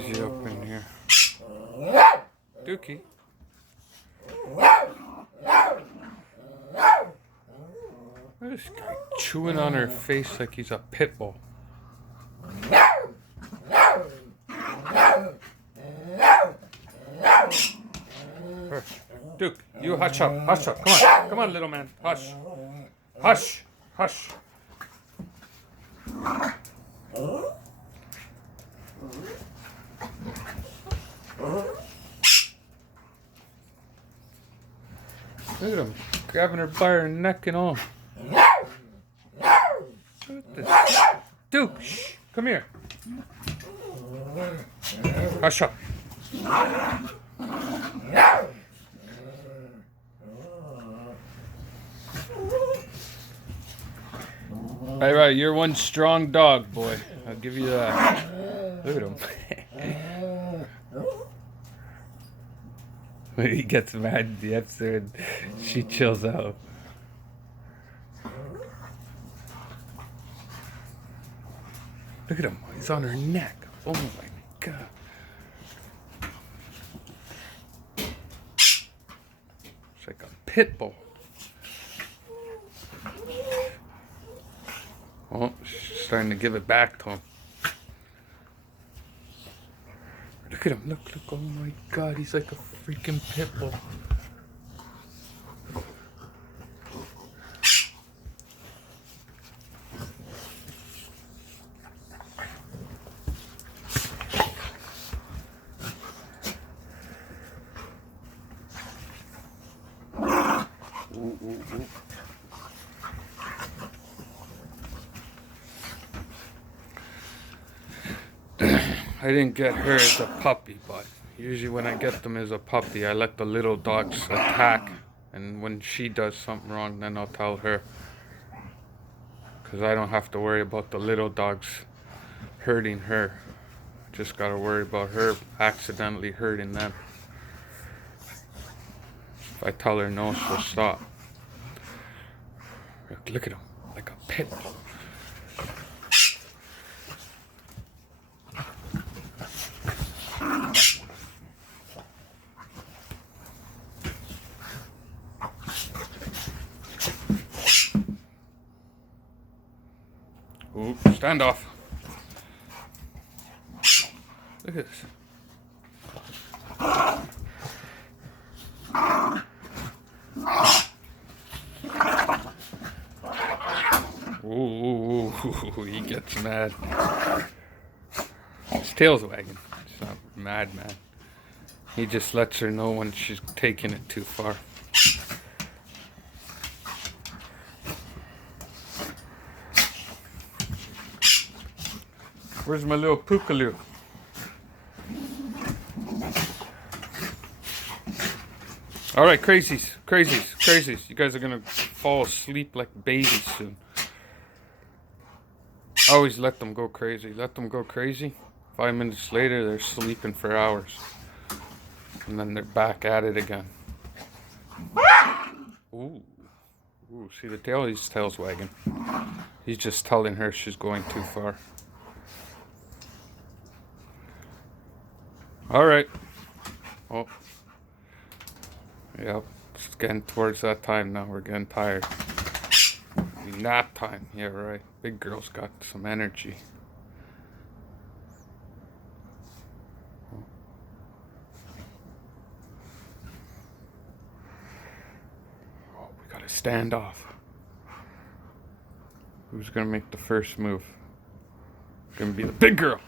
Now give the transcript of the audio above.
crazy up in here. Dookie. This guy chewing on her face like he's a pit bull. Duke, you hush up, hush up. Come on, little man, hush. Hush, hush. Look at him, grabbing her by her neck and all. Duke, shh, come here. Hush up. Right, you're one strong dog, boy. I'll give you that. Look at him. When he gets mad, he hits her and she chills out. Look at him. He's on her neck. Oh my God. It's like a pit bull. Oh, she's starting to give it back to him. Look at him. Look. Oh my God. He's like a freaking pit bull. Ooh. I didn't get her as a puppy, but usually when I get them as a puppy, I let the little dogs attack, and when she does something wrong, then I'll tell her, because I don't have to worry about the little dogs hurting her. Just gotta worry about her accidentally hurting them. If I tell her no, she'll stop. Look at him, like a pit bull. Ooh, stand off. Look at this. Ooh, he gets mad. His tail's wagging. He's not mad, man. He just lets her know when she's taking it too far. Where's my little pookaloo? All right, crazies. You guys are gonna fall asleep like babies soon. Always let them go crazy. 5 minutes later, they're sleeping for hours. And then they're back at it again. Ooh, see the tail? His tail's wagging. He's just telling her she's going too far. All right. Oh. Yep. It's getting towards that time now. We're getting tired. Nap time. Yeah, right. Big girl's got some energy. Oh, we gotta stand off. Who's gonna make the first move? Gonna be the big girl.